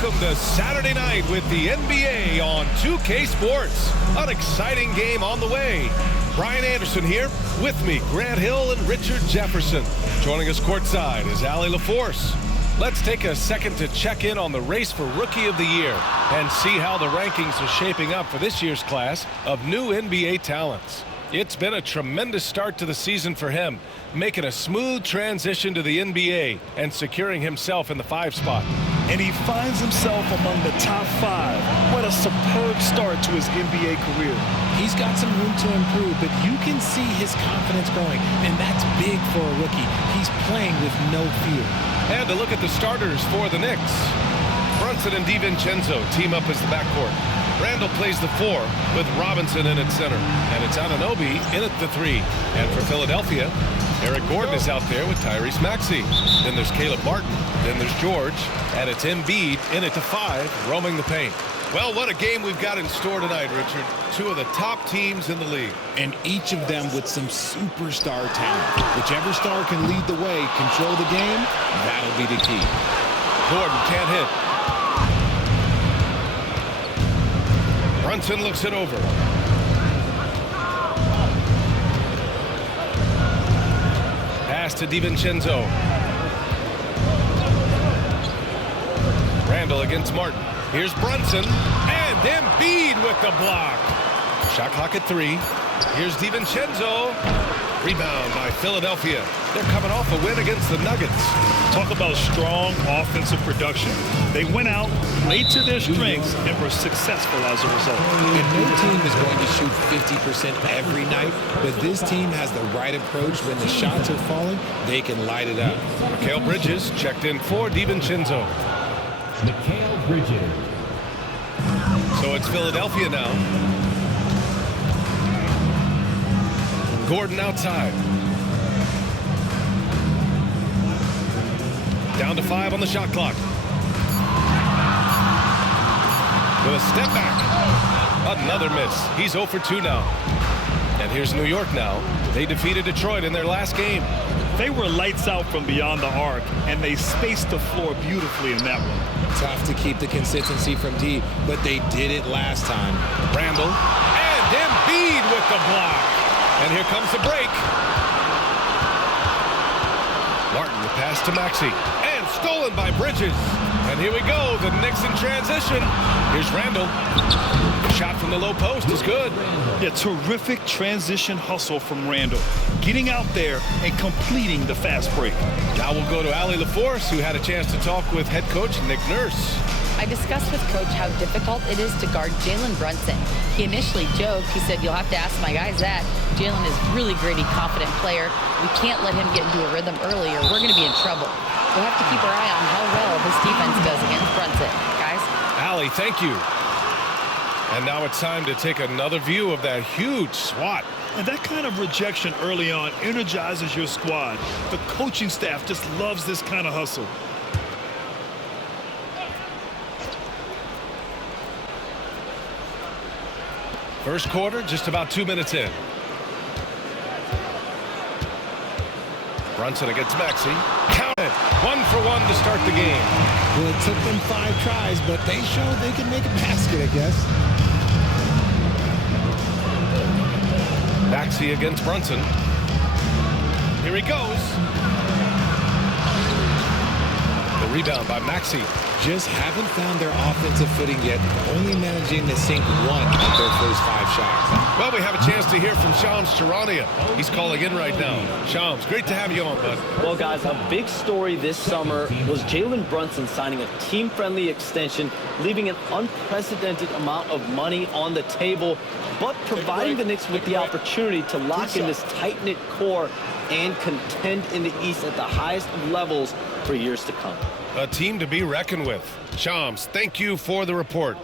Welcome to Saturday night with the NBA on 2K Sports. An exciting game on the way. Brian Anderson here. With me, Grant Hill and Richard Jefferson. Joining us courtside is Allie LaForce. Let's take a second to check in on the race for Rookie of the Year and see how the rankings are shaping up for this year's class of new NBA talents. It's been a tremendous start to the season for him, making a smooth transition to the NBA and securing himself in the 5 spot. And he finds himself among the top 5. What a superb start to his NBA career. He's got some room to improve, but you can see his confidence growing, and that's big for a rookie. He's playing with no fear. And to look at the starters for the Knicks. Brunson and DiVincenzo team up as the backcourt. Randall plays the 4 with Robinson in at center. And it's Anunoby in at the 3. And for Philadelphia, Eric Gordon is out there with Tyrese Maxey. Then there's Caleb Martin. Then there's George. And it's Embiid in at the 5, roaming the paint. Well, what a game we've got in store tonight, Richard. 2 of the top teams in the league. And each of them with some superstar talent. Whichever star can lead the way, control the game, that'll be the key. Gordon can't hit. Brunson looks it over. Pass to DiVincenzo. Randall against Martin. Here's Brunson. And Embiid with the block. Shot clock at 3. Here's DiVincenzo. Rebound by Philadelphia. They're coming off a win against the Nuggets. Talk about strong offensive production. They went out, played to their strengths, and were successful as a result. And no team is going to shoot 50% every night, but this team has the right approach. When the shots are falling, they can light it up. Mikal Bridges checked in for DiVincenzo. Mikal Bridges. So it's Philadelphia now. Gordon outside. Down to 5 on the shot clock. With a step back. Another miss. He's 0 for 2 now. And here's New York now. They defeated Detroit in their last game. They were lights out from beyond the arc, and they spaced the floor beautifully in that one. Tough to keep the consistency from D, but they did it last time. Randall. And Embiid with the block. And here comes the break. Martin, the pass to Maxey. And stolen by Bridges. And here we go, the Knicks in transition. Here's Randall. The shot from the low post is good. Yeah, terrific transition hustle from Randall. Getting out there and completing the fast break. Now we'll go to Allie LaForce, who had a chance to talk with head coach Nick Nurse. I discussed with Coach how difficult it is to guard Jalen Brunson. He initially joked. He said, "You'll have to ask my guys that." Jalen is really gritty, confident player. We can't let him get into a rhythm early or we're going to be in trouble. We'll have to keep our eye on how well this defense does against Brunson. Guys? Allie, thank you. And now it's time to take another view of that huge swat. And that kind of rejection early on energizes your squad. The coaching staff just loves this kind of hustle. First quarter, just about 2 minutes in. Brunson against Maxey. Count it. 1 for 1 to start the game. Well, it took them 5 tries, but they showed they can make a basket, I guess. Maxey against Brunson. Here he goes. The rebound by Maxey. Just haven't found their offensive footing yet, only managing to sink 1 of their first 5 shots. Well, we have a chance to hear from Shams Charania. He's calling in right now. Shams, great to have you on, bud. Well, guys, a big story this summer was Jalen Brunson signing a team-friendly extension, leaving an unprecedented amount of money on the table, but providing the Knicks with the opportunity to lock in this tight-knit core and contend in the East at the highest of levels for years to come. A team to be reckoned with. Shams, thank you for the report.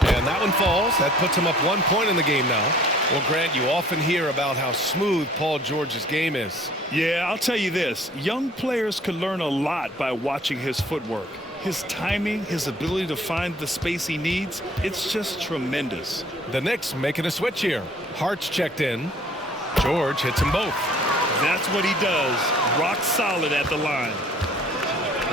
And that one falls. That puts him up 1 point in the game now. Well, Grant, you often hear about how smooth Paul George's game is. Yeah, I'll tell you this. Young players can learn a lot by watching his footwork. His timing, his ability to find the space he needs, it's just tremendous. The Knicks making a switch here. Hart's checked in. George hits them both. That's what he does. Rock solid at the line.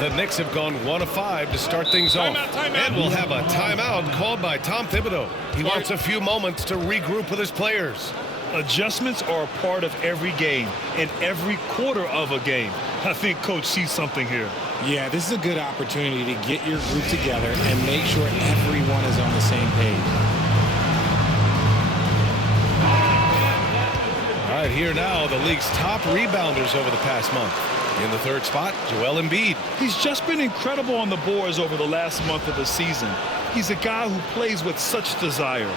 The Knicks have gone 1 of 5 to start things off. And we'll have a timeout called by Tom Thibodeau. He wants a few moments to regroup with his players. Adjustments are a part of every game and every quarter of a game. I think Coach sees something here. Yeah, this is a good opportunity to get your group together and make sure everyone is on the same page. All right, here now, the league's top rebounders over the past month. In the third spot, Joel Embiid. He's just been incredible on the boards over the last month of the season. He's a guy who plays with such desire.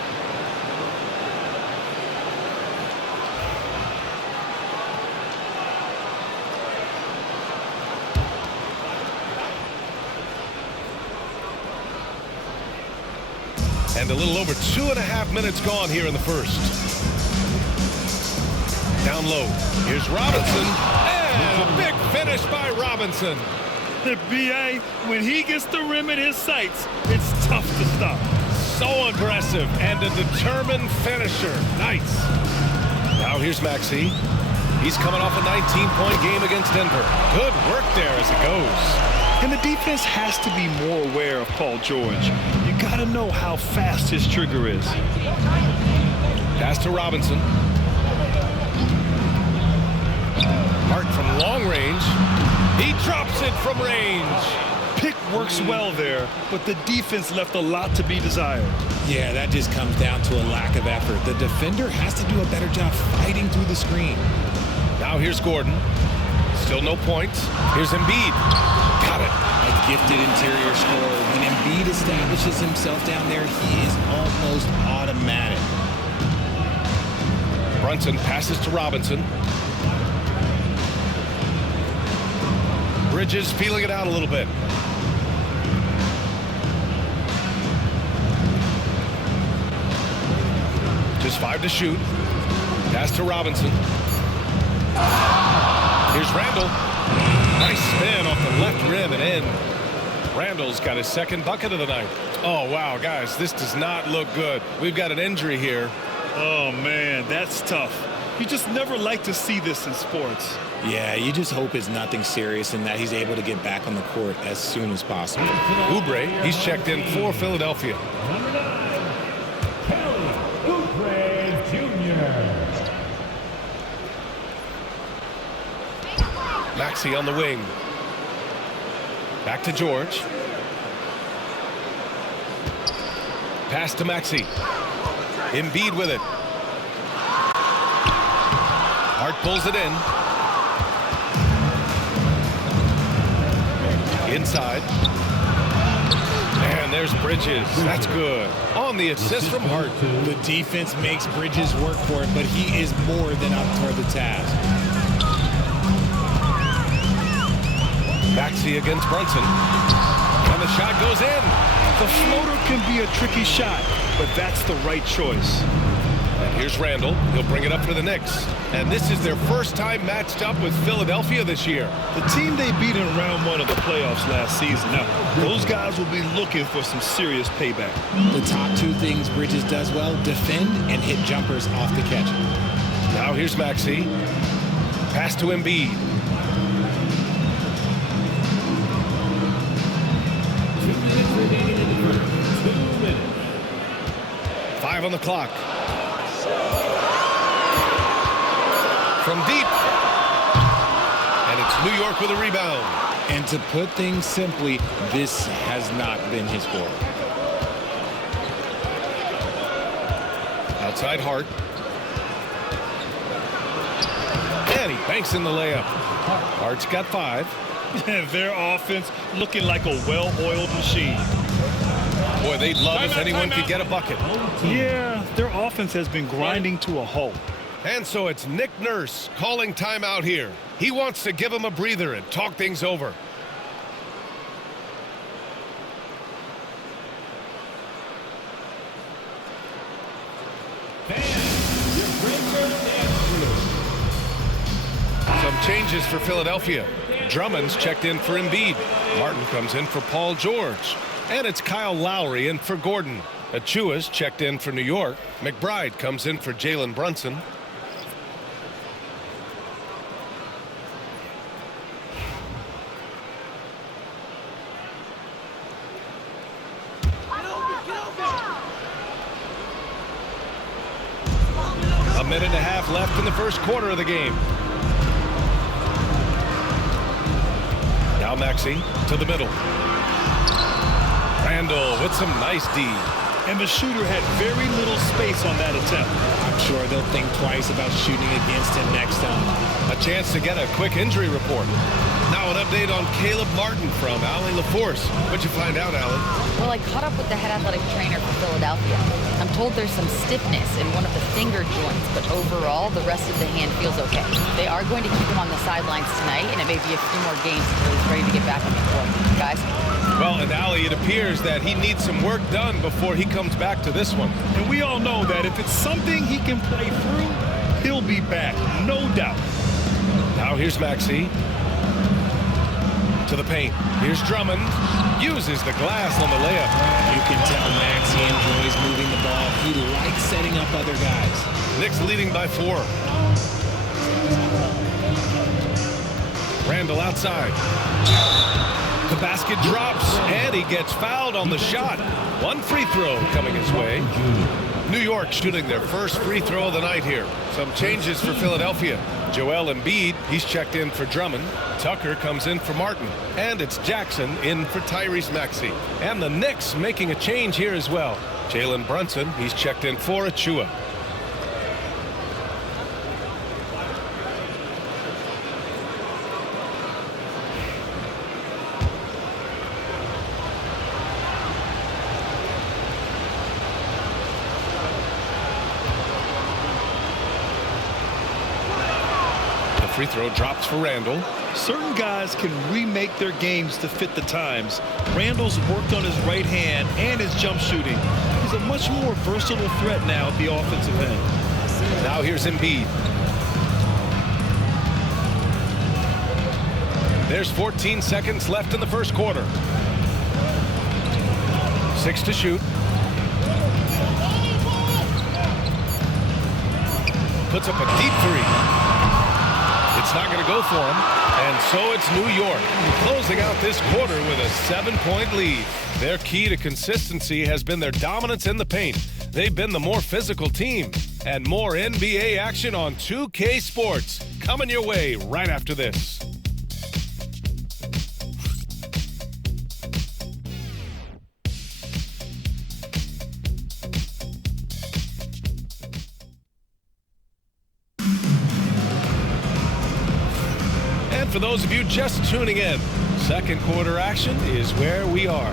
And a little over 2.5 minutes gone here in the first. Down low. Here's Robinson. And a big finish by Robinson. The BA, when he gets the rim in his sights, it's tough to stop. So aggressive and a determined finisher. Nice. Now here's Maxey. He's coming off a 19-point game against Denver. Good work there as it goes. And the defense has to be more aware of Paul George. You got to know how fast his trigger is. Pass to Robinson. Hart from long range. He drops it from range. Pick works well there, but the defense left a lot to be desired. Yeah, that just comes down to a lack of effort. The defender has to do a better job fighting through the screen. Now here's Gordon. Still no points. Here's Embiid. Got it. A gifted interior scorer. When Embiid establishes himself down there, he is almost automatic. Brunson passes to Robinson. Bridges feeling it out a little bit. Just 5 to shoot. Pass to Robinson. Here's Randall. Nice spin off the left rim and in. Randall's got his second bucket of the night. Oh, wow, guys, this does not look good. We've got an injury here. Oh, man, that's tough. You just never like to see this in sports. Yeah, you just hope it's nothing serious and that he's able to get back on the court as soon as possible. Oubre, he's checked in for Philadelphia. Oubre Jr. Maxey on the wing. Back to George. Pass to Maxey. Embiid with it. Hart pulls it in. Inside. And there's Bridges. That's good. On the assist from Hart. The defense makes Bridges work for it, but he is more than up for the task. Maxey against Brunson. And the shot goes in. The floater can be a tricky shot, but that's the right choice. And here's Randall. He'll bring it up for the Knicks. And this is their first time matched up with Philadelphia this year. The team they beat in round 1 of the playoffs last season. Now, those guys will be looking for some serious payback. The top 2 things Bridges does well, defend and hit jumpers off the catch. Now here's Maxey. Pass to Embiid. 2 minutes remaining in the first. 2 minutes. 5 on the clock. From deep. And it's New York with a rebound. And to put things simply, this has not been his quarter. Outside Hart. And he banks in the layup. Hart's got 5. Their offense looking like a well-oiled machine. Boy, they'd love if anyone could get a bucket. Yeah, their offense has been grinding to a halt. And so it's Nick Nurse calling timeout here. He wants to give him a breather and talk things over. Some changes for Philadelphia. Drummond's checked in for Embiid. Martin comes in for Paul George. And it's Kyle Lowry in for Gordon. Achua's checked in for New York. McBride comes in for Jalen Brunson. A minute and a half left in the first quarter of the game. Now Maxey to the middle. Randall with some nice D. And the shooter had very little space on that attempt. I'm sure they'll think twice about shooting against him next time. A chance to get a quick injury report. Now an update on Caleb Martin from Allie LaForce. What'd you find out, Allie? Well, I caught up with the head athletic trainer for Philadelphia. I'm told there's some stiffness in one of the finger joints, but overall, the rest of the hand feels okay. They are going to keep him on the sidelines tonight, and it may be a few more games until he's ready to get back on the court. Guys? Well, and Allie, it appears that he needs some work done before he comes back to this one. And we all know that if it's something he can play through, he'll be back, no doubt. Now here's Maxey. To the paint. Here's Drummond. Uses the glass on the layup. You can tell Maxey enjoys moving the ball. He likes setting up other guys. Knicks leading by 4. Randall outside. The basket drops, and he gets fouled on the shot. One free throw coming his way. New York shooting their first free throw of the night here. Some changes for Philadelphia. Joel Embiid, he's checked in for Drummond. Tucker comes in for Martin. And it's Jackson in for Tyrese Maxey. And the Knicks making a change here as well. Jalen Brunson, he's checked in for Achua. Free throw drops for Randall. Certain guys can remake their games to fit the times. Randall's worked on his right hand and his jump shooting. He's a much more versatile threat now at the offensive end. Now here's Embiid. There's 14 seconds left in the first quarter. 6 to shoot. Puts up a deep three. It's not going to go for him, and so it's New York closing out this quarter with a 7-point lead. Their key to consistency has been their dominance in the paint. They've been the more physical team. And more NBA action on 2K Sports coming your way right after this. For those of you just tuning in, second quarter action is where we are.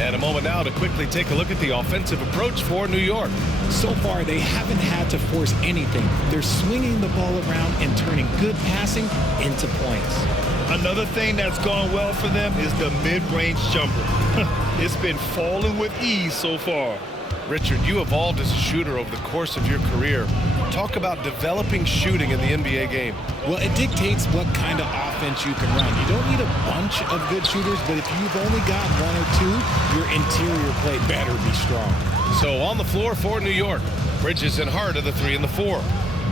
And a moment now to quickly take a look at the offensive approach for New York. So far, they haven't had to force anything. They're swinging the ball around and turning good passing into points. Another thing that's gone well for them is the mid-range jumper. It's been falling with ease so far. Richard, you evolved as a shooter over the course of your career. Talk about developing shooting in the NBA game. Well, it dictates what kind of offense you can run. You don't need a bunch of good shooters, but if you've only got 1 or 2, your interior play better be strong. So on the floor for New York, Bridges and Hart are the 3 and the 4.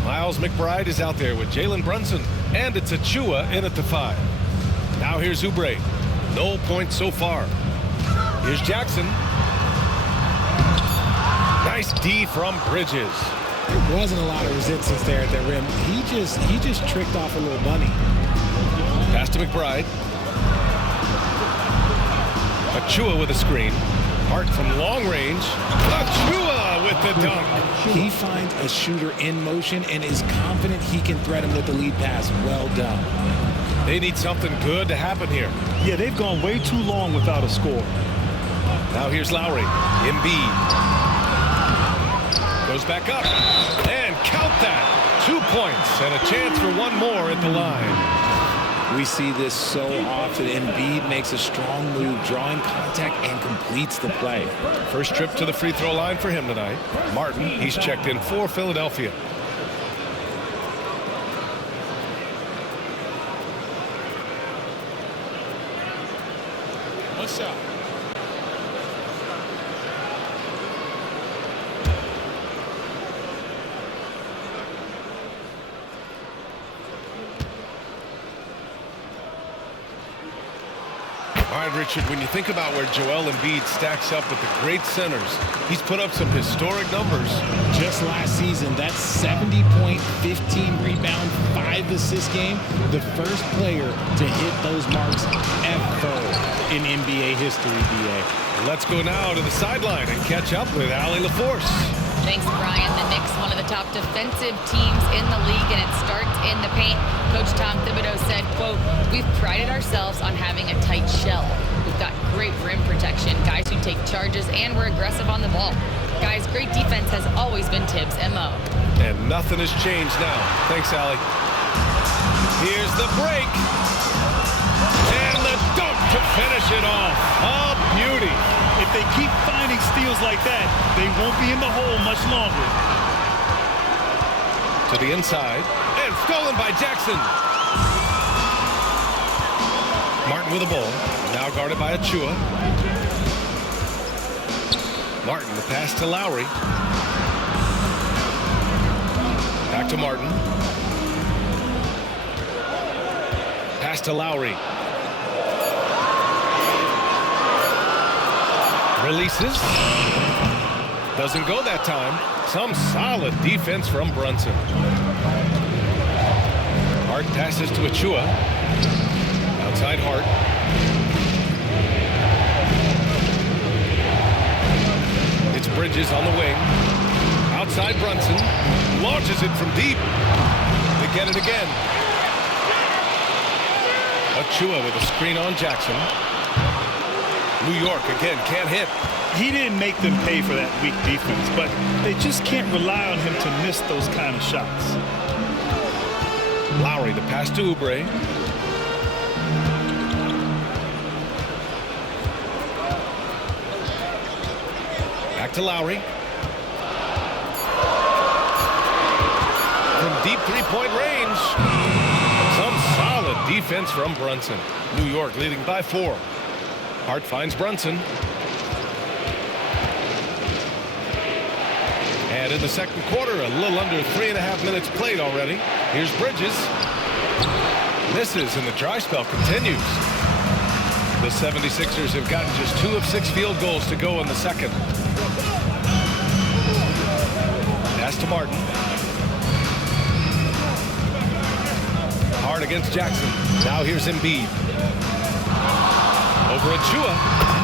Miles McBride is out there with Jalen Brunson, and it's Achua in at the 5. Now here's Oubre. No points so far. Here's Jackson. Nice D from Bridges. There wasn't a lot of resistance there at the rim. He just tricked off a little bunny. Pass to McBride. Achua with a screen. Hart from long range. Achua with the dunk. He finds a shooter in motion and is confident he can threat him with the lead pass. Well done. They need something good to happen here. Yeah, they've gone way too long without a score. Now here's Lowry. Embiid. Goes back up. And count that. 2 points and a chance for one more at the line. We see this so often. Embiid makes a strong move, drawing contact, and completes the play. First trip to the free throw line for him tonight. Martin, he's checked in for Philadelphia. One shot. All right, Richard, when you think about where Joel Embiid stacks up with the great centers, he's put up some historic numbers. Just last season, that 70-point, 15-rebound, 5-assist game, the first player to hit those marks ever in NBA history, BA. Let's go now to the sideline and catch up with Allie LaForce. Thanks, Brian. The Knicks, one of the top defensive teams in the league, and it starts in the paint. Coach Tom Thibodeau said, quote, "We've prided ourselves on having a tight shell. We've got great rim protection, guys who take charges, and we're aggressive on the ball. Guys, great defense has always been Tibbs' MO." And nothing has changed now. Thanks, Allie. Here's the break. And the dunk to finish it off. A beauty. If they keep finding steals like that, they won't be in the hole much longer. To the inside. And stolen by Jackson. Martin with the ball. Now guarded by Achua. Martin, the pass to Lowry. Back to Martin. Pass to Lowry. Releases. Doesn't go that time. Some solid defense from Brunson. Hart passes to Achua. Outside Hart. It's Bridges on the wing. Outside Brunson. Launches it from deep. They get it again. Achua with a screen on Jackson. New York again can't hit. He didn't make them pay for that weak defense, but they just can't rely on him to miss those kind of shots. Lowry to pass to Oubre. Back to Lowry. From deep three-point range. Some solid defense from Brunson. New York leading by 4. Hart finds Brunson. And in the second quarter, a little under 3.5 minutes played already. Here's Bridges. Misses, and the dry spell continues. The 76ers have gotten just 2 of 6 field goals to go in the second. Pass to Martin. Hard against Jackson. Now here's Embiid. Over Achua.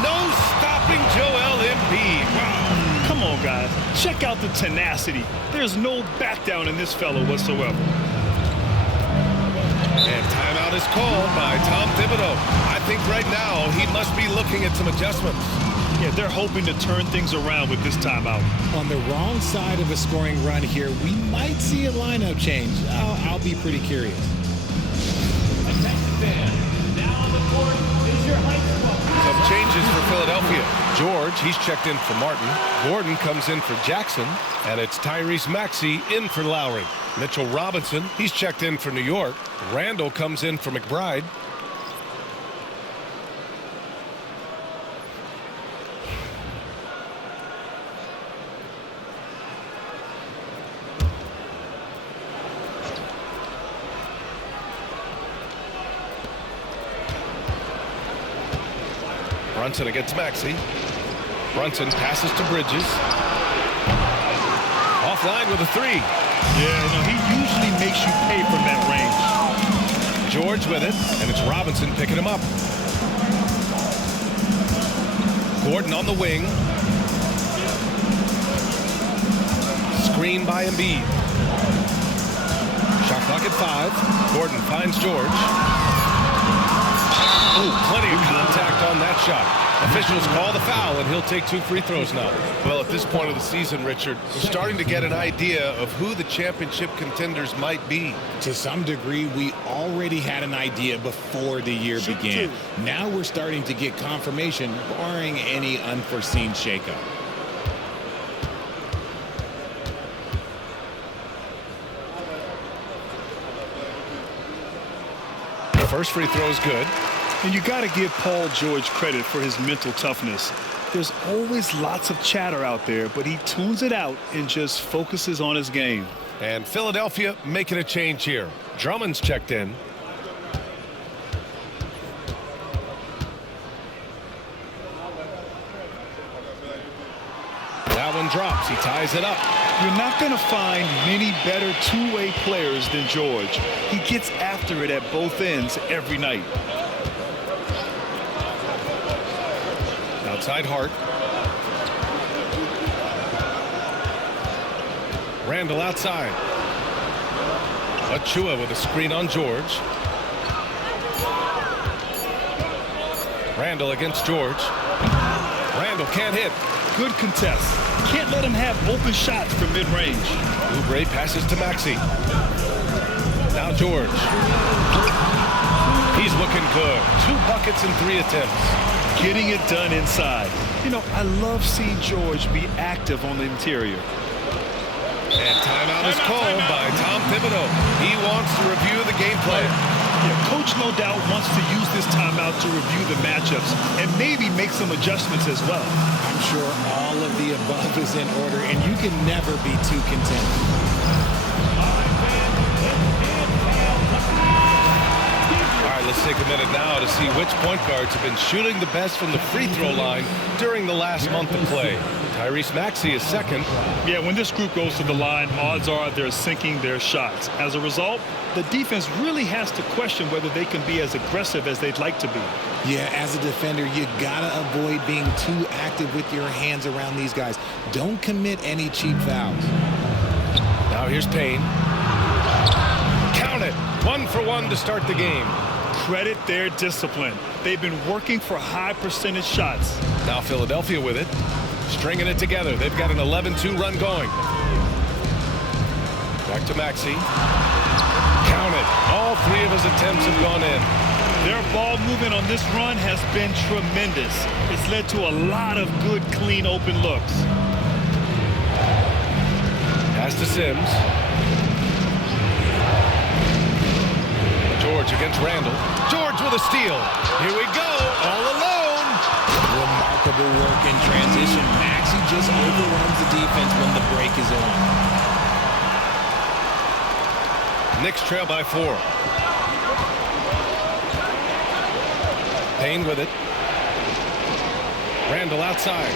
No stopping Joel Embiid. Wow. Come on, guys. Check out the tenacity. There's no back down in this fellow whatsoever. And timeout is called by Tom Thibodeau. I think right now he must be looking at some adjustments. Yeah, they're hoping to turn things around with this timeout. On the wrong side of a scoring run here, we might see a lineup change. I'll be pretty curious. Attention fans, now on the court is your high school. Some changes for Philadelphia. George, he's checked in for Martin. Gordon comes in for Jackson. And it's Tyrese Maxey in for Lowry. Mitchell Robinson, he's checked in for New York. Randall comes in for McBride. Brunson against Maxey. Brunson passes to Bridges. Offline with a 3. Yeah, no, he usually makes you pay from that range. George with it, and it's Robinson picking him up. Gordon on the wing. Screen by Embiid. Shot clock at 5. Gordon finds George. Oh, plenty of contact on that shot. Officials call the foul, and he'll take 2 free throws now. Well, at this point of the season, Richard, we're starting to get an idea of who the championship contenders might be. To some degree, we already had an idea before the year began. Now we're starting to get confirmation, barring any unforeseen shakeup. The first free throw is good. And you got to give Paul George credit for his mental toughness. There's always lots of chatter out there, but he tunes it out and just focuses on his game. And Philadelphia making a change here. Drummond's checked in. That one one drops. He ties it up. You're not going to find many better two-way players than George. He gets after it at both ends every night. Outside Hart. Randall outside. Achua with a screen on George. Randall against George. Randall can't hit. Good contest. Can't let him have open shots from mid-range. Oubre passes to Maxey. Now George. He's looking good. 2 buckets in 3 attempts. Getting it done inside. You know, I love seeing George be active on the interior. And timeout is called by Tom Thibodeau. He wants to review the gameplay. Yeah, Coach no doubt wants to use this timeout to review the matchups and maybe make some adjustments as well. I'm sure all of the above is in order, and you can never be too content. All right, let's take a minute now to see which point guards have been shooting the best from the free throw line during the last month of play. Tyrese Maxey is second. Yeah, when this group goes to the line, odds are they're sinking their shots. As a result, the defense really has to question whether they can be as aggressive as they'd like to be. Yeah, as a defender, you gotta avoid being too active with your hands around these guys. Don't commit any cheap fouls. Now here's Payne. Count it. 1 for 1 to start the game. Credit their discipline. They've been working for high percentage shots. Now Philadelphia with it. Stringing it together. They've got an 11-2 run going. Back to Maxey. Count it. All 3 of his attempts have gone in. Their ball movement on this run has been tremendous. It's led to a lot of good, clean, open looks. Pass to Sims. George against Randall. George with a steal. Here we go. All alone. Remarkable work in transition. Maxey just overwhelms the defense when the break is on. Knicks trail by 4. Payne with it. Randall outside.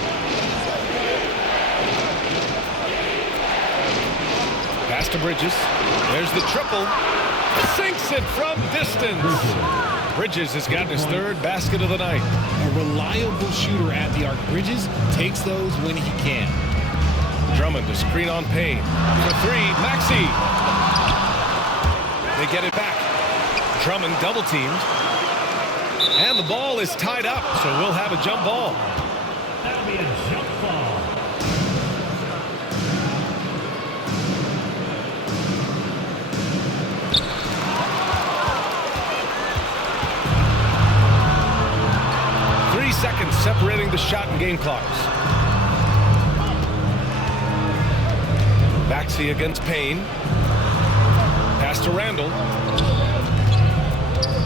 Pass to Bridges. There's the triple. Sinks it from distance. Bridges has gotten his 3rd basket of the night. A reliable shooter at the arc. Bridges takes those when he can. Drummond to screen on Payne. For 3, Maxey. They get it back. Drummond double teamed. And the ball is tied up, so we'll have a jump ball. That'll be a jump ball. Seconds separating the shot and game clocks. Maxey against Payne. Pass to Randall.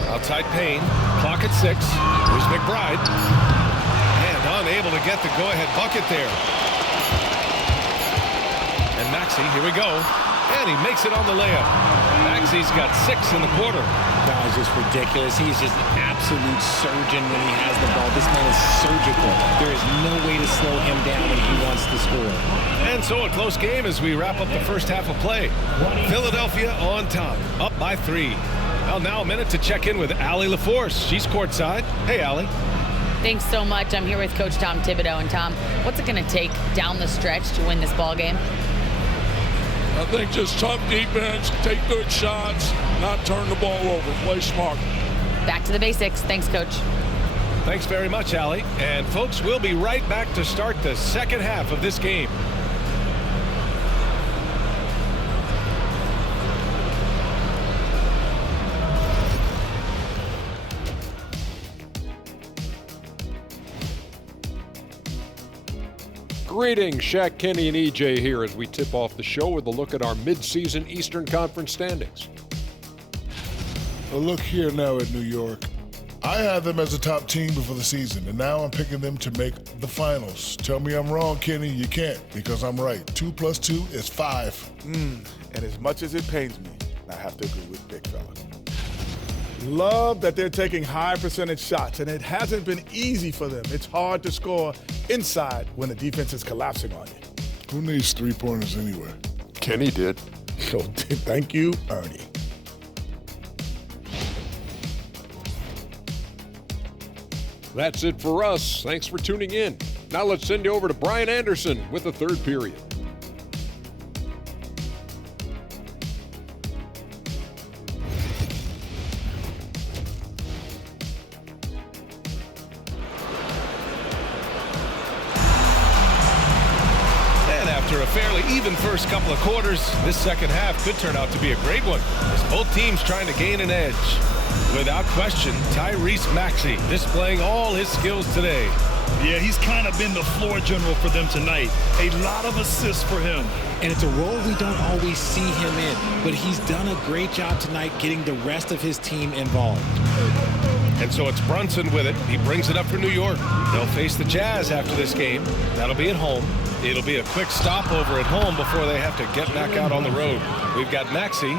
Outside Payne. Clock at 6. Here's McBride. And unable to get the go-ahead bucket there. And Maxey, here we go. And he makes it on the layup. Maxey's got 6 in the quarter. That was just ridiculous. He's just an absolute surgeon when he has the ball. This man is surgical. There is no way to slow him down when he wants to score. And so a close game as we wrap up the first half of play. Philadelphia on top, up by 3. Well, now a minute to check in with Allie LaForce. She's courtside. Hey, Allie. Thanks so much. I'm here with Coach Tom Thibodeau. And Tom, what's it going to take down the stretch to win this ball game? I think just tough defense, take good shots, not turn the ball over, play smart. Back to the basics. Thanks, Coach. Thanks very much, Allie. And folks, we'll be right back to start the second half of this game. Greetings, Shaq, Kenny, and EJ here as we tip off the show with a look at our midseason Eastern Conference standings. Well, look here now at New York. I had them as a top team before the season, and now I'm picking them to make the finals. Tell me I'm wrong, Kenny. You can't, because I'm right. 2 + 2 is 5. And as much as it pains me, I have to agree with Big Fella. Love that they're taking high percentage shots, and it hasn't been easy for them. It's hard to score inside when the defense is collapsing on you. Who needs three-pointers anyway? Kenny did. So thank you, Ernie. That's it for us. Thanks for tuning in. Now let's send you over to Brian Anderson with the third period. And after a fairly even first couple of quarters, this second half could turn out to be a great one, as both teams trying to gain an edge. Without question, Tyrese Maxey displaying all his skills today. Yeah, he's kind of been the floor general for them tonight. A lot of assists for him. And it's a role we don't always see him in, but he's done a great job tonight getting the rest of his team involved. And so it's Brunson with it. He brings it up for New York. They'll face the Jazz after this game. That'll be at home. It'll be a quick stopover at home before they have to get back out on the road. We've got Maxey.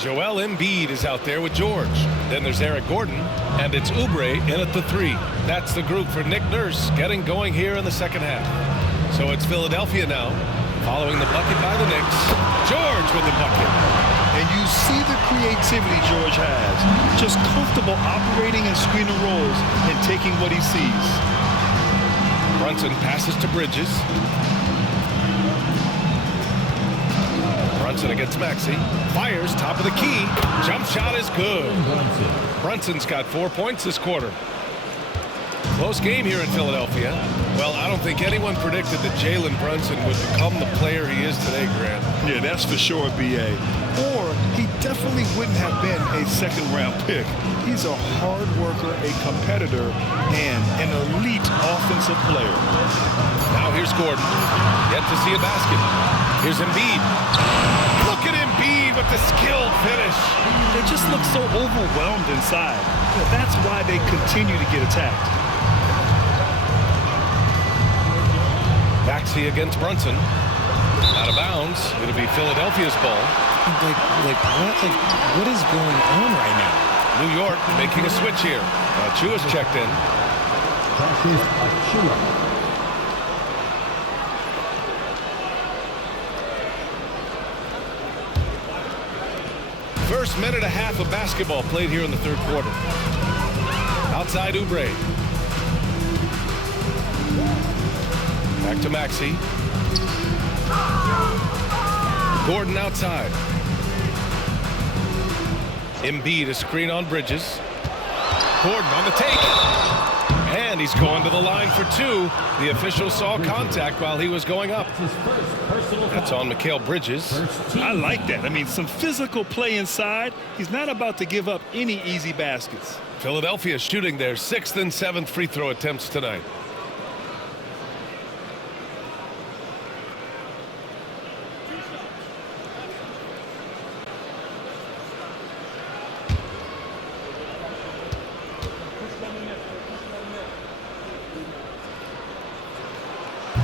Joel Embiid is out there with George. Then there's Eric Gordon, and it's Oubre in at the 3. That's the group for Nick Nurse getting going here in the second half. So it's Philadelphia now, following the bucket by the Knicks. George with the bucket. And you see the creativity George has. Just comfortable operating in screen and rolls and taking what he sees. Brunson passes to Bridges. Brunson against Maxey. Fires top of the key. Jump shot is good. Brunson's got 4 points this quarter. Close game here in Philadelphia. Well, I don't think anyone predicted that Jalen Brunson would become the player he is today, Grant. Yeah, that's for sure, B.A. Or he definitely wouldn't have been a second-round pick. He's a hard worker, a competitor, and an elite offensive player. Now here's Gordon. Yet to see a basket. Here's Embiid. Look at Embiid with the skilled finish. They just look so overwhelmed inside. That's why they continue to get attacked. Maxey against Brunson. Out of bounds. It'll be Philadelphia's ball. What is going on right now? New York making a switch here. Achua's checked in. That is Achua. First minute and a half of basketball played here in the third quarter. Outside Oubre. Back to Maxey. Gordon outside. Embiid a screen on Bridges. Gordon on the take. And he's going to the line for 2. The official saw contact while he was going up. That's on Mikal Bridges. I like that. I mean, some physical play inside. He's not about to give up any easy baskets. Philadelphia shooting their 6th and 7th free throw attempts tonight.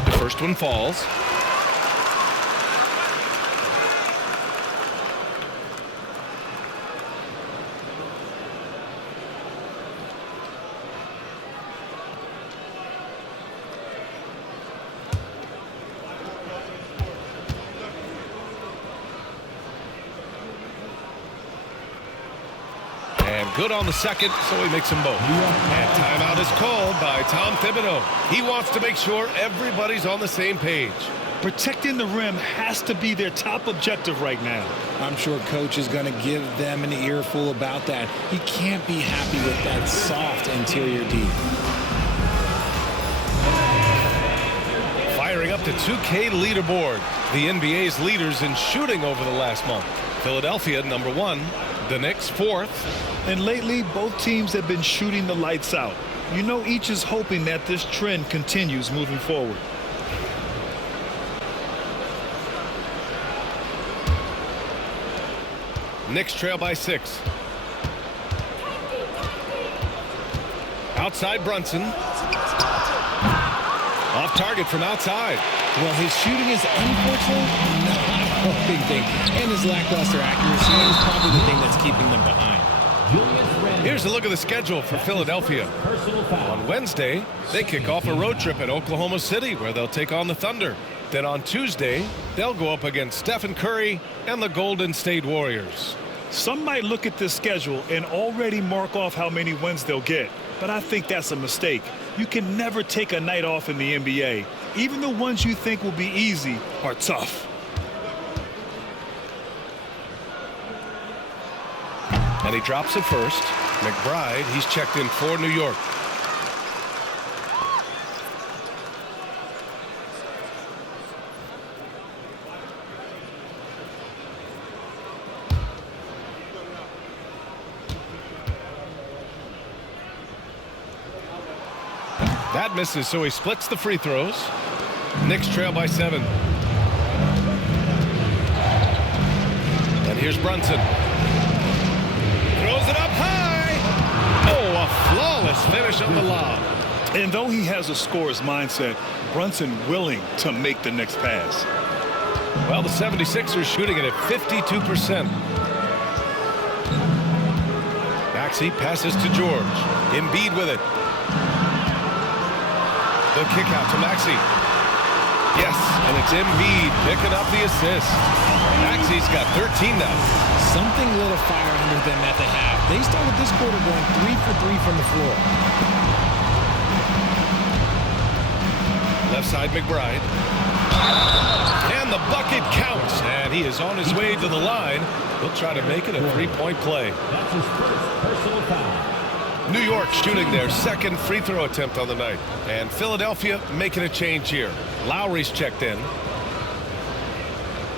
The first one falls. And good on the second, so he makes them both. And timeout is called by Tom Thibodeau. He wants to make sure everybody's on the same page. Protecting the rim has to be their top objective right now. I'm sure coach is going to give them an earful about that. He can't be happy with that soft interior D. Firing up the 2K leaderboard. The NBA's leaders in shooting over the last month. Philadelphia, number 1. The Knicks, 4th. And lately, both teams have been shooting the lights out. You know, each is hoping that this trend continues moving forward. Knicks trail by 6. Outside Brunson. Off target from outside. Well, his shooting is unfortunately not a big thing. And his lackluster accuracy is probably the thing that's keeping them behind. Here's a look at the schedule for Philadelphia. On Wednesday, they kick off a road trip at Oklahoma City where they'll take on the Thunder. Then on Tuesday, they'll go up against Stephen Curry and the Golden State Warriors. Some might look at this schedule and already mark off how many wins they'll get, but I think that's a mistake. You can never take a night off in the NBA. Even the ones you think will be easy are tough. And he drops it first. McBride, he's checked in for New York. That misses, so he splits the free throws. Knicks trail by 7. And here's Brunson. Throws it up high. Oh, a flawless finish on the lob. And though he has a scorer's mindset, Brunson willing to make the next pass. Well, the 76ers shooting it at 52%. Maxey passes to George. Embiid with it. The kick out to Maxey. Yes, and it's Embiid picking up the assist. Maxey's got 13 now. Something lit a fire under them at the half. They started this quarter going 3 for 3 from the floor. Left side, McBride. And the bucket counts. And he is on his way to the line. He'll try to make it a three-point play. That's his first personal foul. New York shooting their second free throw attempt on the night. And Philadelphia making a change here. Lowry's checked in.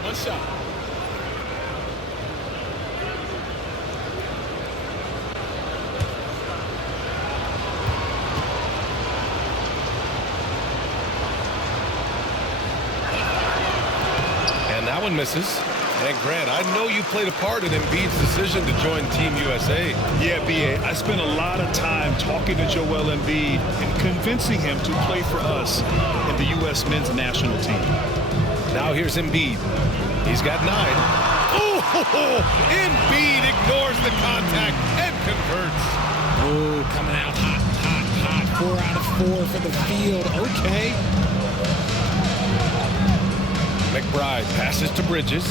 One shot. And that one misses. And Grant, I know you played a part in Embiid's decision to join Team USA. Yeah, B.A., I spent a lot of time talking to Joel Embiid and convincing him to play for us in the U.S. men's national team. Now here's Embiid. He's got 9. Oh, Embiid ignores the contact and converts. Oh, coming out hot, hot, hot. 4 out of 4 for the field. Okay. McBride passes to Bridges.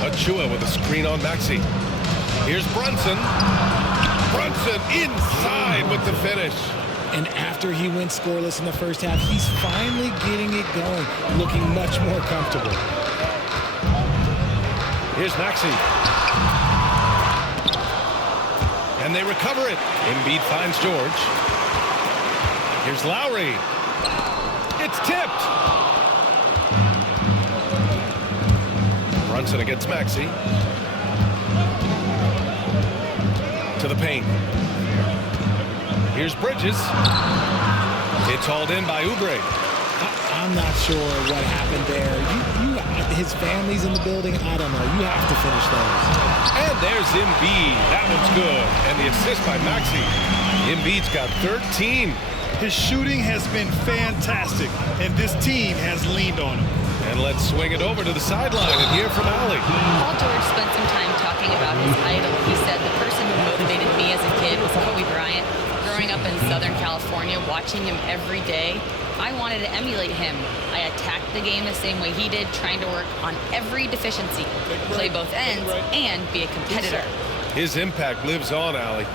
Achua with a screen on Maxey. Here's Brunson. Brunson inside with the finish. And after he went scoreless in the first half, he's finally getting it going, looking much more comfortable. Here's Maxey. And they recover it. Embiid finds George. Here's Lowry. It's tipped. Brunson against Maxey. To the paint. Here's Bridges. It's hauled in by Oubre. I'm not sure what happened there. His family's in the building. I don't know. You have to finish those. And there's Embiid. That one's good. And the assist by Maxey. Embiid's got 13. His shooting has been fantastic, and this team has leaned on him. And let's swing it over to the sideline and hear from Allie. Paul George spent some time talking about his idol. He said, the person who motivated me as a kid was Kobe Bryant. Growing up in Southern California, watching him every day, I wanted to emulate him. I attacked the game the same way he did, trying to work on every deficiency, play both ends, and be a competitor. His impact lives on, Allie.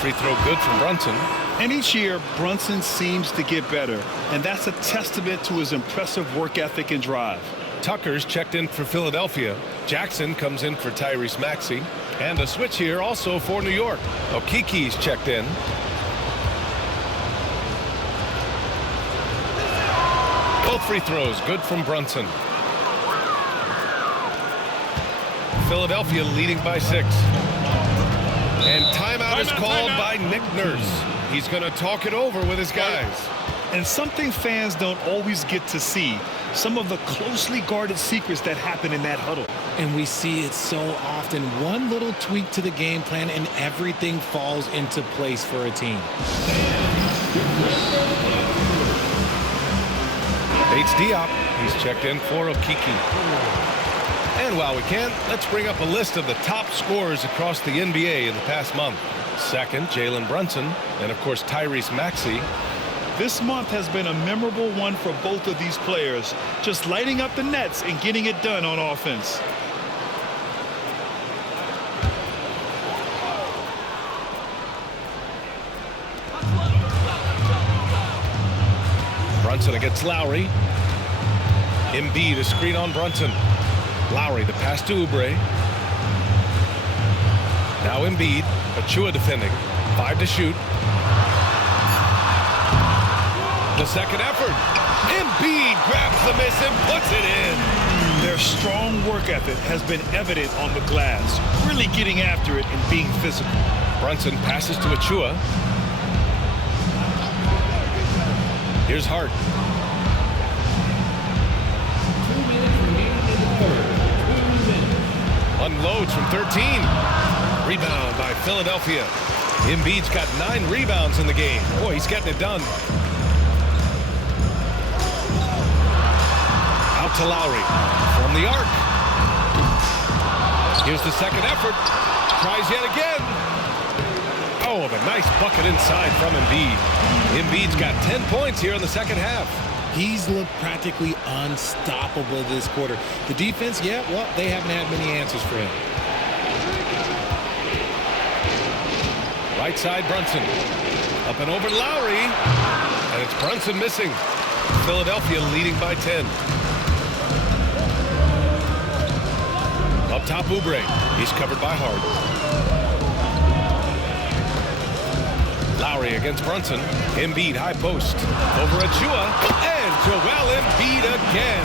Free throw good from Brunson. And each year, Brunson seems to get better, and that's a testament to his impressive work ethic and drive. Tucker's checked in for Philadelphia. Jackson comes in for Tyrese Maxey. And a switch here also for New York. Okiki's checked in. Both free throws good from Brunson. Philadelphia leading by 6. And timeout is called by Nick Nurse. He's going to talk it over with his guys. And something fans don't always get to see, some of the closely guarded secrets that happen in that huddle. And we see it so often. One little tweak to the game plan and everything falls into place for a team. Bates Diop. He's checked in for Okiki. And while we can, let's bring up a list of the top scorers across the NBA in the past month. Second, Jalen Brunson, and of course Tyrese Maxey. This month has been a memorable one for both of these players, just lighting up the nets and getting it done on offense. Brunson against Lowry. Embiid, a screen on Brunson. Lowry, the pass to Oubre. Now Embiid, Achua defending. 5 to shoot. The second effort. Embiid grabs the miss and puts it in. Their strong work ethic has been evident on the glass, really getting after it and being physical. Brunson passes to Achua. Here's Hart. 2 minutes remaining in the third. 2 minutes. Unloads from 13. Rebound by Philadelphia. Embiid's got 9 rebounds in the game. Boy, he's getting it done. Out to Lowry from the arc. Here's the second effort. Tries yet again. Oh, the nice bucket inside from Embiid. Embiid's got 10 points here in the second half. He's looked practically unstoppable this quarter. The defense, yeah, well, they haven't had many answers for him. Right side, Brunson. Up and over to Lowry. And it's Brunson missing. Philadelphia leading by 10. Up top, Oubre. He's covered by Hart. Lowry against Brunson. Embiid, high post. Over Achua. And Joel Embiid again.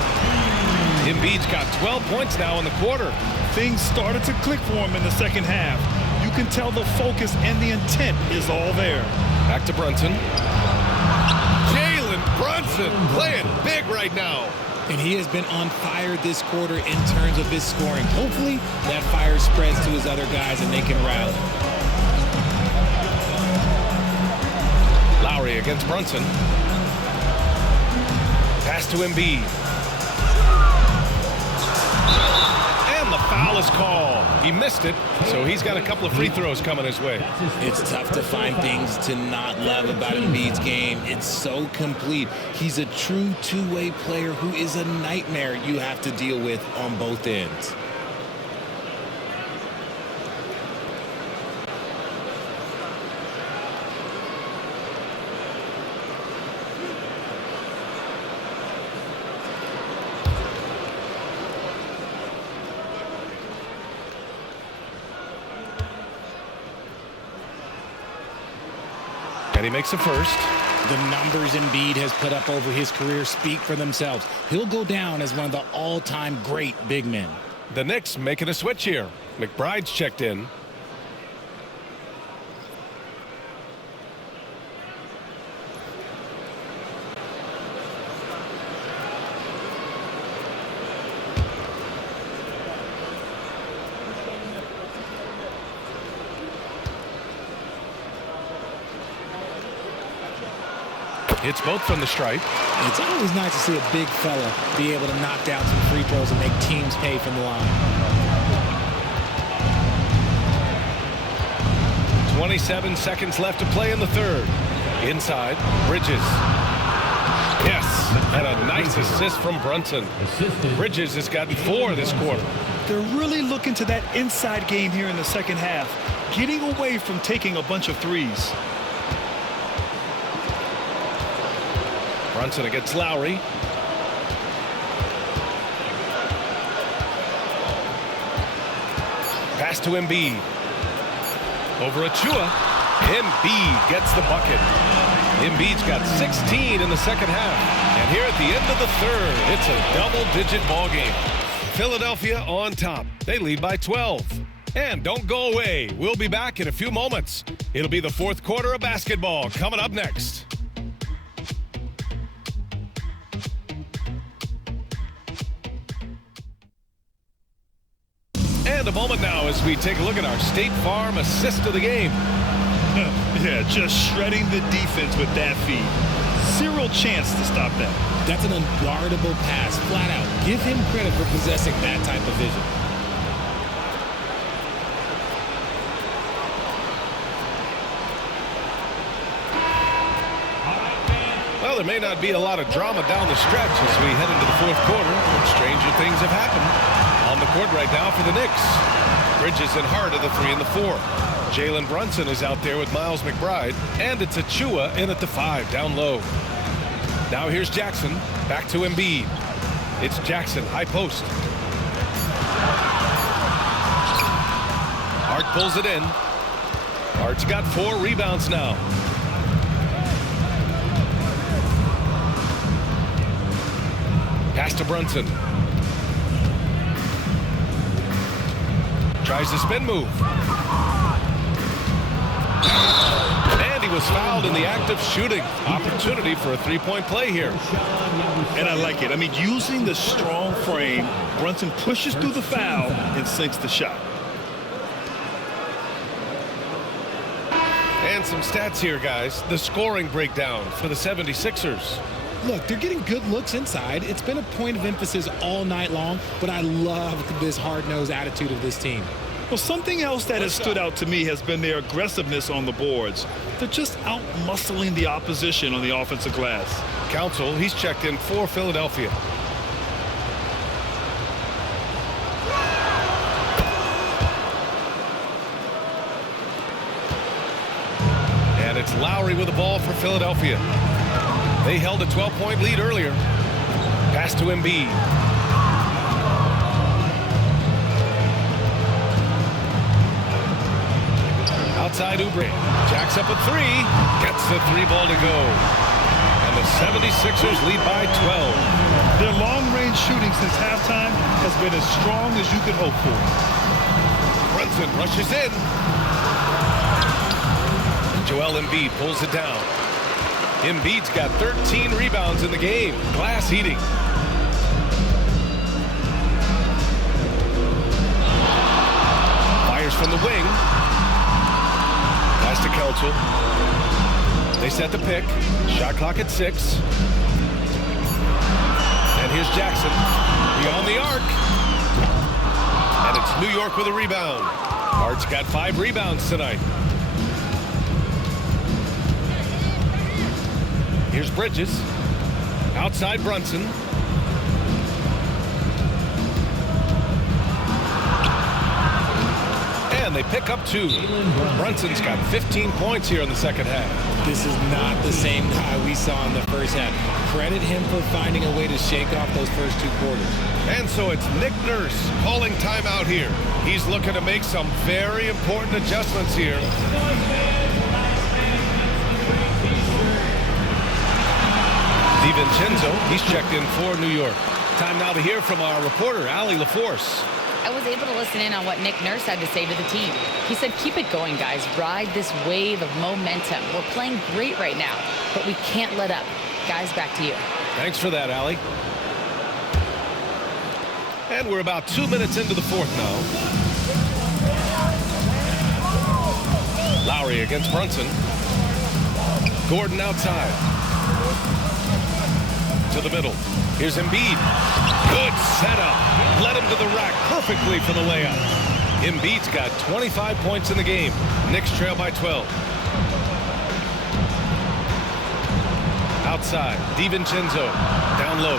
Embiid's got 12 points now in the quarter. Things started to click for him in the second half. You can tell the focus and the intent is all there. Back to Brunson. Jalen Brunson playing big right now. And he has been on fire this quarter in terms of his scoring. Hopefully, that fire spreads to his other guys and they can rally. Lowry against Brunson. Pass to Embiid. And the foul is called. He missed it, so he's got a couple of free throws coming his way. It's tough to find things to not love about Embiid's game. It's so complete. He's a true two-way player who is a nightmare you have to deal with on both ends. And he makes the first. The numbers Embiid has put up over his career speak for themselves. He'll go down as one of the all-time great big men. The Knicks making a switch here. McBride's checked in. It's both from the stripe. It's always nice to see a big fella be able to knock down some free throws and make teams pay from the line. 27 seconds left to play in the third. Inside, Bridges. Yes, and a nice assist from Brunson. Bridges has gotten 4 this quarter. They're really looking to that inside game here in the second half, getting away from taking a bunch of threes. Brunson against Lowry. Pass to Embiid. Over Achua. Embiid gets the bucket. Embiid's got 16 in the second half. And here at the end of the third, it's a double-digit ball game. Philadelphia on top. They lead by 12. And don't go away. We'll be back in a few moments. It'll be the fourth quarter of basketball coming up next. And a moment now as we take a look at our State Farm assist of the game. Yeah, just shredding the defense with that feed. Zero chance to stop that. That's an unguardable pass, flat out. Give him credit for possessing that type of vision. Well, there may not be a lot of drama down the stretch as we head into the fourth quarter, but stranger things have happened. On the court right now for the Knicks. Bridges and Hart are the 3 and the 4. Jalen Brunson is out there with Miles McBride, and it's Achua in at the 5, down low. Now here's Jackson, back to Embiid. It's Jackson, high post. Hart pulls it in. Hart's got 4 rebounds now. Pass to Brunson. Tries the spin move. And he was fouled in the act of shooting. Opportunity for a three-point play here. And I like it. I mean, using the strong frame, Brunson pushes through the foul and sinks the shot. And some stats here, guys. The scoring breakdown for the 76ers. Look, they're getting good looks inside. It's been a point of emphasis all night long, but I love this hard-nosed attitude of this team. Well, something else that has stood out to me has been their aggressiveness on the boards. They're just out-muscling the opposition on the offensive glass. Council, he's checked in for Philadelphia. And it's Lowry with the ball for Philadelphia. They held a 12-point lead earlier. Pass to Embiid. Outside Oubre. Jacks up a 3. Gets the 3 ball to go. And the 76ers lead by 12. Their long-range shooting since halftime has been as strong as you could hope for. Brunson rushes in. Joel Embiid pulls it down. Embiid's got 13 rebounds in the game. Glass eating. Fires from the wing. Pass to Council. They set the pick. Shot clock at 6. And here's Jackson. Beyond the arc. And it's New York with a rebound. Hart's got 5 rebounds tonight. Here's Bridges. Outside Brunson. And they pick up 2. Brunson's got 15 points here in the second half. This is not the same guy we saw in the first half. Credit him for finding a way to shake off those first 2 quarters. And so it's Nick Nurse calling timeout here. He's looking to make some very important adjustments here. DiVincenzo, he's checked in for New York. Time now to hear from our reporter, Allie LaForce. I was able to listen in on what Nick Nurse had to say to the team. He said, keep it going, guys. Ride this wave of momentum. We're playing great right now, but we can't let up. Guys, back to you. Thanks for that, Allie. And we're about 2 minutes into the fourth now. Lowry against Brunson. Gordon outside. To the middle. Here's Embiid. Good setup. Led him to the rack perfectly for the layup. Embiid's got 25 points in the game. Knicks trail by 12. Outside. DiVincenzo. Down low.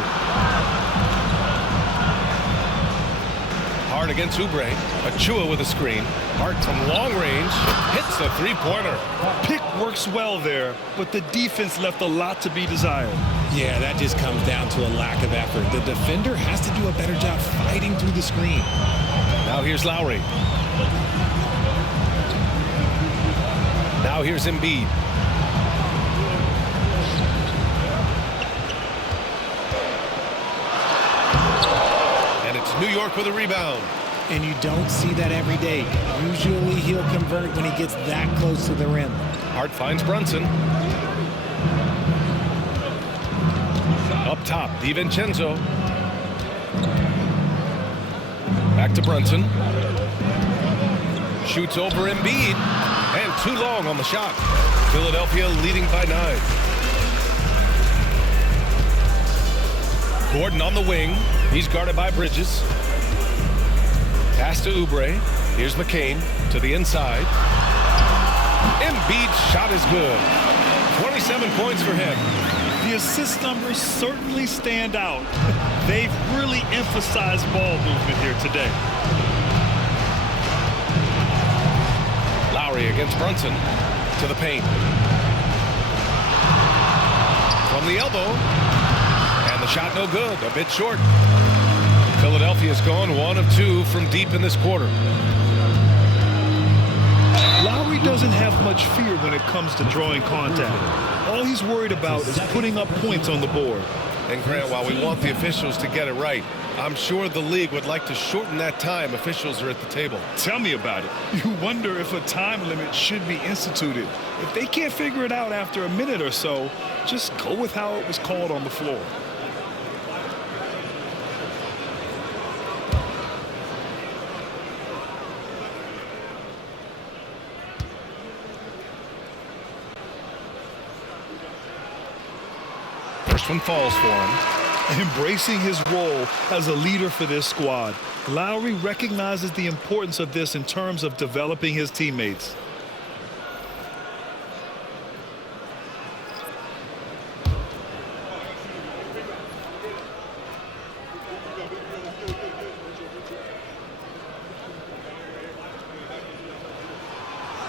Hart against Oubre. Achua with a screen. Hart from long range. Hits the three-pointer. Pick works well there, but the defense left a lot to be desired. Yeah, that just comes down to a lack of effort. The defender has to do a better job fighting through the screen. Now here's Lowry. Now here's Embiid. And it's New York with a rebound. And you don't see that every day. Usually he'll convert when he gets that close to the rim. Hart finds Brunson. Up top, DiVincenzo. Back to Brunson. Shoots over Embiid. And too long on the shot. Philadelphia leading by 9. Gordon on the wing. He's guarded by Bridges. Pass to Oubre. Here's McCain to the inside. Embiid's shot is good. 27 points for him. The assist numbers certainly stand out. They've really emphasized ball movement here today. Lowry against Brunson to the paint. From the elbow. And the shot no good. A bit short. Philadelphia's gone 1 of 2 from deep in this quarter. Lowry doesn't have much fear when it comes to drawing contact. All he's worried about is putting up points on the board. And Grant, while we want the officials to get it right, I'm sure the league would like to shorten that time officials are at the table. Tell me about it. You wonder if a time limit should be instituted. If they can't figure it out after a minute or so, just go with how it was called on the floor. First one falls for him. Embracing his role as a leader for this squad, Lowry recognizes the importance of this in terms of developing his teammates.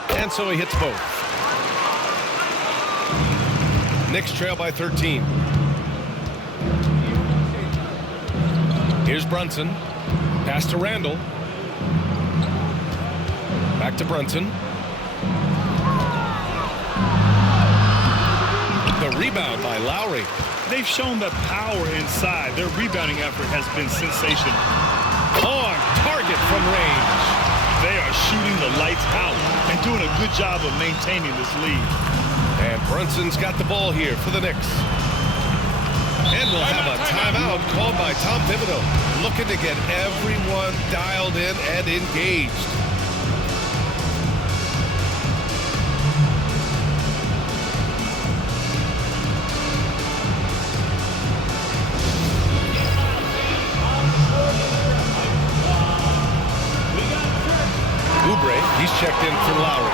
And so he hits both. Knicks trail by 13. Here's Brunson. Pass to Randall. Back to Brunson. The rebound by Lowry. They've shown the power inside. Their rebounding effort has been sensational. On target from range. They are shooting the lights out and doing a good job of maintaining this lead. And Brunson's got the ball here for the Knicks. And we'll have a timeout called by Tom Thibodeau, looking to get everyone dialed in and engaged. Oubre, he's checked in for Lowry.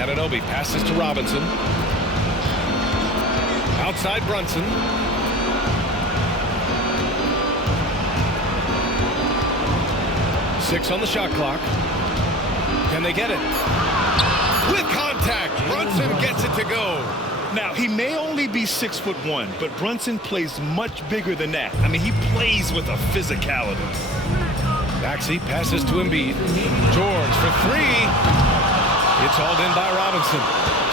Anunoby passes to Robinson. Outside Brunson. Six on the shot clock. Can they get it? With contact, Brunson gets it to go. Now, he may only be 6'1", but Brunson plays much bigger than that. I mean, he plays with a physicality. Maxey passes to Embiid. George for three. It's hauled in by Robinson.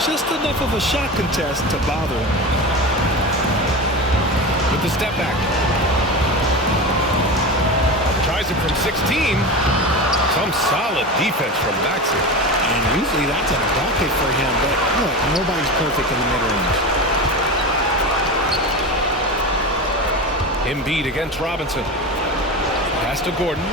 Just enough of a shot contest to bother him. With the step back. Tries it from 16. Some solid defense from Maxey. And usually that's a bucket for him, but look, nobody's perfect in the mid-range. Embiid against Robinson. Pass to Gordon.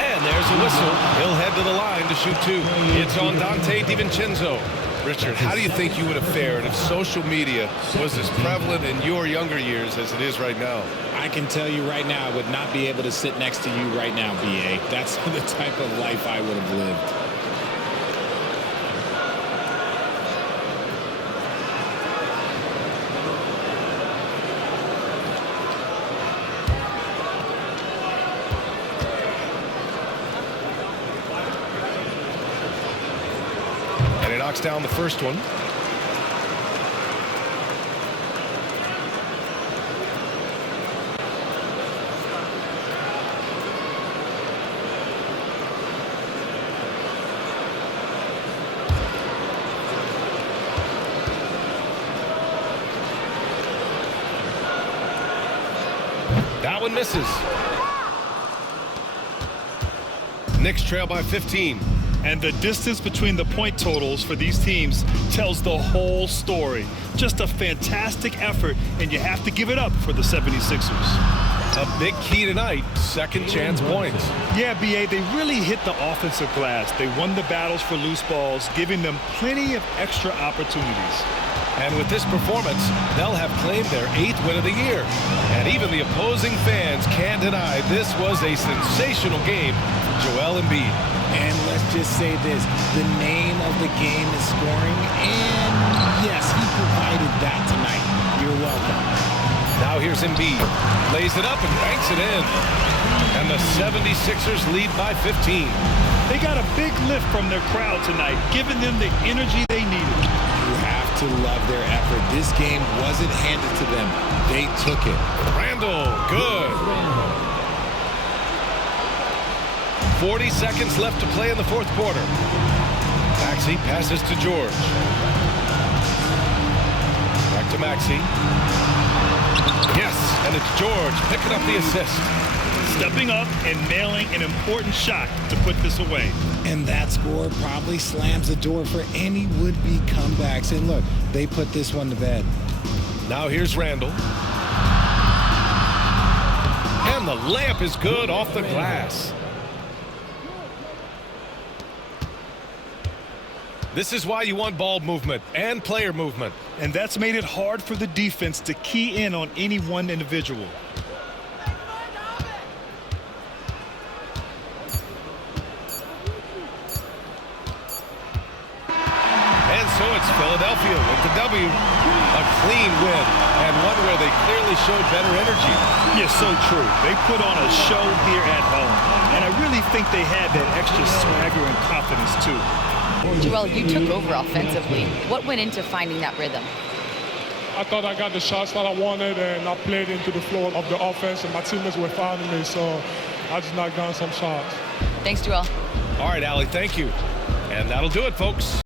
And there's a whistle. He'll head to the line to shoot two. It's on Dante DiVincenzo. Richard, how do you think you would have fared if social media was as prevalent in your younger years as it is right now? I can tell you right now, I would not be able to sit next to you right now, B.A. That's the type of life I would have lived. And he knocks down the first one. That one misses. Knicks trail by 15. And the distance between the point totals for these teams tells the whole story. Just a fantastic effort, and you have to give it up for the 76ers. A big key tonight, second chance points. Yeah, B.A., they really hit the offensive glass. They won the battles for loose balls, giving them plenty of extra opportunities. And with this performance, they'll have claimed their 8th win of the year. And even the opposing fans can't deny this was a sensational game for Joel Embiid. And let's just say this, the name of the game is scoring, and yes, he provided that tonight. You're welcome. Now here's Embiid. Lays it up and banks it in. And the 76ers lead by 15. They got a big lift from their crowd tonight, giving them the energy they needed. You have to love their effort. This game wasn't handed to them. They took it. Randall, good. 40 seconds left to play in the fourth quarter. Maxey passes to George. Back to Maxey. Yes, and it's George picking up the assist. Stepping up and nailing an important shot to put this away. And that score probably slams the door for any would-be comebacks. And look, they put this one to bed. Now here's Randall. And the layup is good off the glass. This is why you want ball movement and player movement. And that's made it hard for the defense to key in on any one individual. And so it's Philadelphia with the W. A clean win, and one where they clearly showed better energy. Yeah, so true. They put on a show here at home. And I really think they had that extra swagger and confidence, too. Joel, you took over offensively. What went into finding that rhythm? I thought I got the shots that I wanted, and I played into the flow of the offense, and my teammates were fouling me, so I just knocked down some shots. Thanks, Joel. All right, Allie, thank you. And that'll do it, folks.